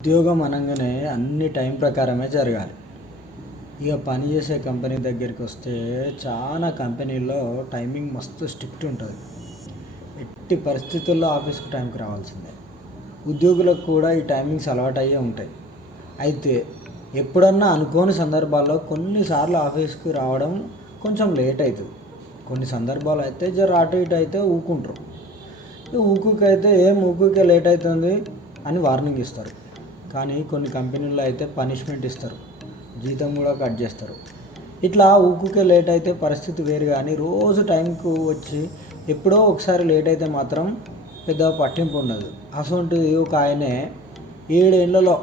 ఉద్యోగం అనగానే అన్ని టైం ప్రకారమే జరగాలి. ఇక పని చేసే కంపెనీ దగ్గరికి వస్తే చాలా కంపెనీల్లో టైమింగ్ మస్తు స్ట్రిక్ట్ ఉంటుంది. ఎట్టి పరిస్థితుల్లో ఆఫీస్కి టైంకి రావాల్సిందే. ఉద్యోగులకు కూడా ఈ టైమింగ్స్ అలవాటు అయ్యే ఉంటాయి. అయితే ఎప్పుడన్నా అనుకోని సందర్భాల్లో కొన్నిసార్లు ఆఫీస్కి రావడం కొంచెం లేట్ అవుతుంది. కొన్ని సందర్భాలు అయితే జర అటు ఇటు అయితే ఊకుంటారు. ఊకుకైతే ఊకుకే లేట్ అవుతుంది అని వార్నింగ్ ఇస్తారు. కానీ కొన్ని కంపెనీల్లో అయితే పనిష్మెంట్ ఇస్తారు, జీతం కూడా కట్ చేస్తారు. ఇట్లా ఊకుకే లేట్ అయితే పరిస్థితి వేరు. కానీ రోజు టైంకు వచ్చి ఎప్పుడో ఒకసారి లేట్ అయితే మాత్రం పెద్ద పట్టింపు ఉండదు. అసొంటిది ఒక ఆయనే 7 ఏళ్లలో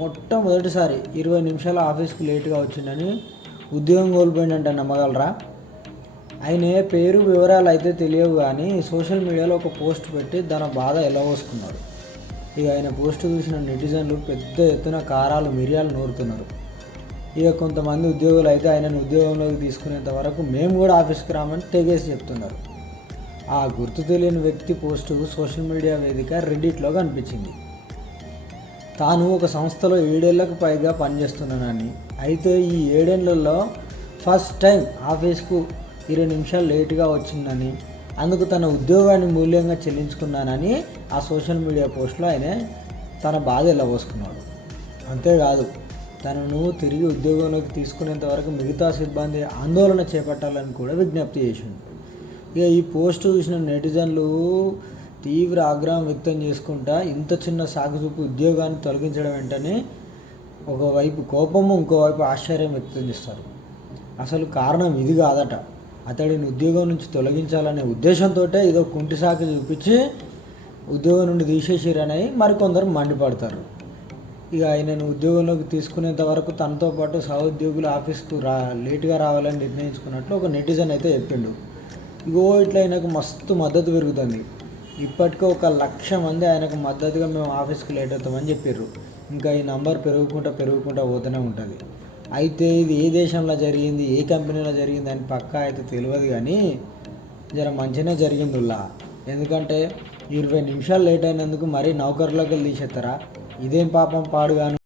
మొట్టమొదటిసారి 20 నిమిషాలు ఆఫీస్కి లేట్గా వచ్చిందని ఉద్యోగం కోల్పోయిందంటే నమ్మగలరా? ఆయన పేరు వివరాలు అయితే తెలియవు, కానీ సోషల్ మీడియాలో ఒక పోస్ట్ పెట్టి దాని బాధ ఎలా పోసుకున్నాడు. ఇక ఆయన పోస్ట్ చూసిన నెటిజన్లు పెద్ద ఎత్తున కారాలు మిరియాలు నూరుతున్నారు. ఇక కొంతమంది ఉద్యోగులు అయితే ఆయనను ఉద్యోగంలోకి తీసుకునేంత వరకు మేము కూడా ఆఫీస్కి రామని తెగేసి చెప్తున్నారు. ఆ గుర్తు తెలియని వ్యక్తి పోస్టు సోషల్ మీడియా వేదిక రెడ్డిట్లో కనిపించింది. తాను ఒక సంస్థలో 7 ఏళ్లకు పైగా పనిచేస్తున్నానని, అయితే ఈ 7 ఏళ్లలో ఫస్ట్ టైం ఆఫీస్కు 20 నిమిషాలు లేటుగా వచ్చిందని, అందుకు తన ఉద్యోగాన్ని మూల్యంగా చెల్లించుకున్నానని ఆ సోషల్ మీడియా పోస్ట్లో ఆయన తన బాధ వెళ్ళబోసుకున్నాడు. అంతేకాదు, తనను తిరిగి ఉద్యోగంలోకి తీసుకునేంత వరకు మిగతా సిబ్బంది ఆందోళన చేపట్టాలని కూడా విజ్ఞప్తి చేసింది. ఇక ఈ పోస్టు చూసిన నెటిజన్లు తీవ్ర ఆగ్రహం వ్యక్తం చేసుకుంటా ఇంత చిన్న సాగుచూపు ఉద్యోగాన్ని తొలగించడం వెంటనే ఒకవైపు కోపము, ఇంకోవైపు ఆశ్చర్యం వ్యక్తం చేస్తారు. అసలు కారణం ఇది కాదట. అతడిని ఉద్యోగం నుంచి తొలగించాలనే ఉద్దేశంతో ఇదో కుంటి సాకు చూపించి ఉద్యోగం నుండి తీసేసిరని మరికొందరు మండిపడతారు. ఇక ఆయనను ఉద్యోగంలోకి తీసుకునేంత వరకు తనతో పాటు సహోద్యోగులు ఆఫీస్కు లేటుగా రావాలని నిర్ణయించుకున్నట్లు ఒక నెటిజన్ అయితే చెప్పిండు. ఇగో ఇట్లా ఆయనకు మస్తు మద్దతు పెరుగుతుంది. ఇప్పటికే 1,00,000 మంది ఆయనకు మద్దతుగా మేము ఆఫీస్కి లేట్ అవుతామని చెప్పారు. ఇంకా ఈ నంబర్ పెరుగుకుంటా పోతూనే ఉంటుంది. అయితే ఇది ఏ దేశంలో జరిగింది, ఏ కంపెనీలో జరిగింది అని పక్కా అయితే తెలియదు, కానీ జర మంచిగానే జరిగిందిలా. ఎందుకంటే 20 నిమిషాలు లేట్ అయినందుకు మరీ నౌకర్లోకి తీసేస్తారా? ఇదేం పాపం పాడుగాను.